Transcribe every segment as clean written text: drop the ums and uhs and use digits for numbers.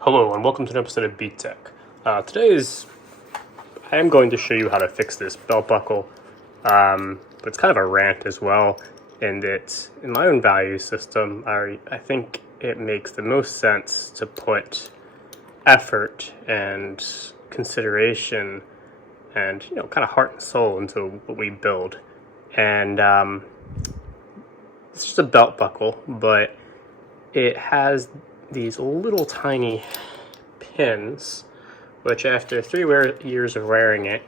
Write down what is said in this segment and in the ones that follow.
Hello and welcome to an episode of BTech. I am going to show you how to fix this belt buckle, but it's kind of a rant as well, and it's in my own value system. I think it makes the most sense to put effort and consideration and kind of heart and soul into what we build. And it's just a belt buckle, but it has these little tiny pins, which after 3 years of wearing it,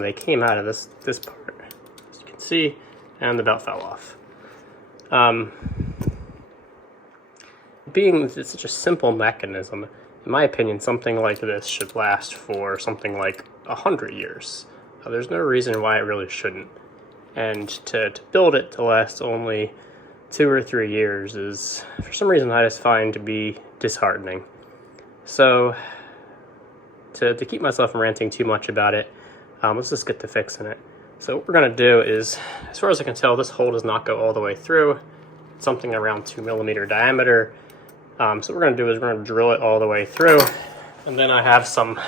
they came out of this part, as you can see, and the belt fell off. Being it's such a simple mechanism, in my opinion, something like this should last for something like 100 years. There's no reason why it really shouldn't. And to build it to last only 2 or 3 years is, for some reason, I just find to be disheartening. So, to keep myself from ranting too much about it, let's just get to fixing it. So what we're going to do is, as far as I can tell, this hole does not go all the way through. It's something around 2 millimeter diameter. So what we're going to do is we're going to drill it all the way through. And then I have some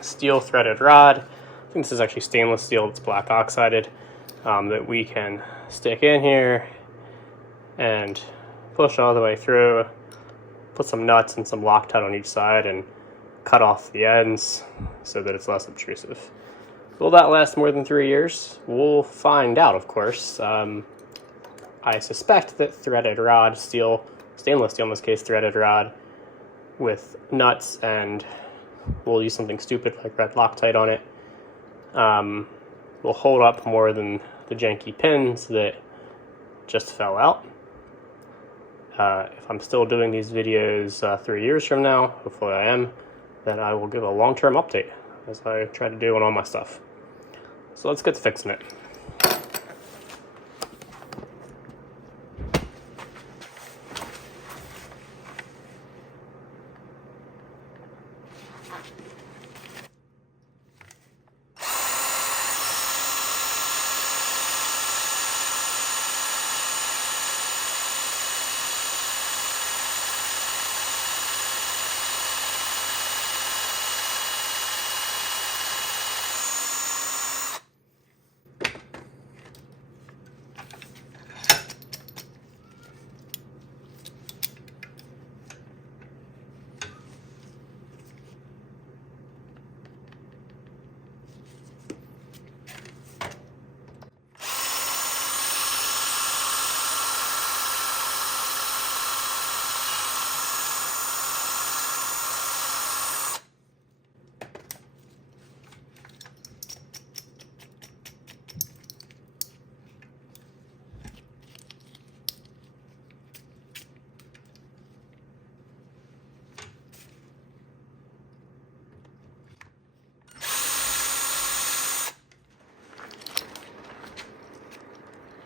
steel threaded rod. I think this is actually stainless steel. It's black oxided, that we can stick in here and push all the way through, put some nuts and some Loctite on each side and cut off the ends so that it's less obtrusive. Will that last more than 3 years? We'll find out, of course. I suspect that threaded rod, stainless steel in this case, threaded rod with nuts, and we'll use something stupid like red Loctite on it, will hold up more than the janky pins that just fell out. If I'm still doing these videos 3 years from now, hopefully I am, then I will give a long-term update, as I try to do on all my stuff. So let's get to fixing it.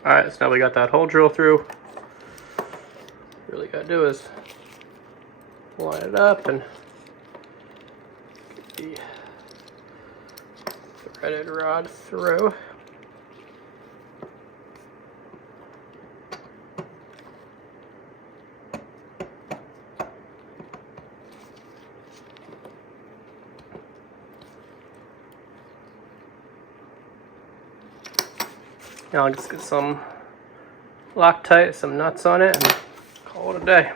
Alright, so now we got that hole drilled through. All we really gotta do is line it up and get the threaded rod through. Now I'll just get some Loctite, some nuts on it, and call it a day.